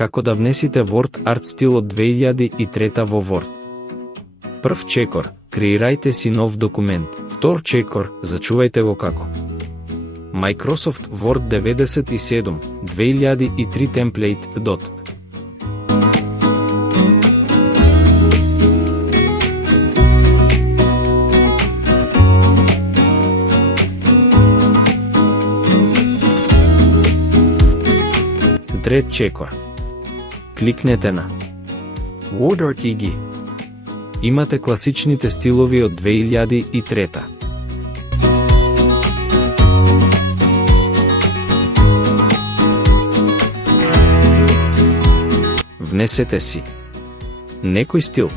Како да внесите Word Art стил од 2003 во Word. Прв чекор, креирајте си нов документ. Втор чекор, зачувајте го како. Microsoft Word 97, 2003 template. Трет чекор. Кликнете на WordArt. Имате класичните стилови од 2003. Внесете си некој стил.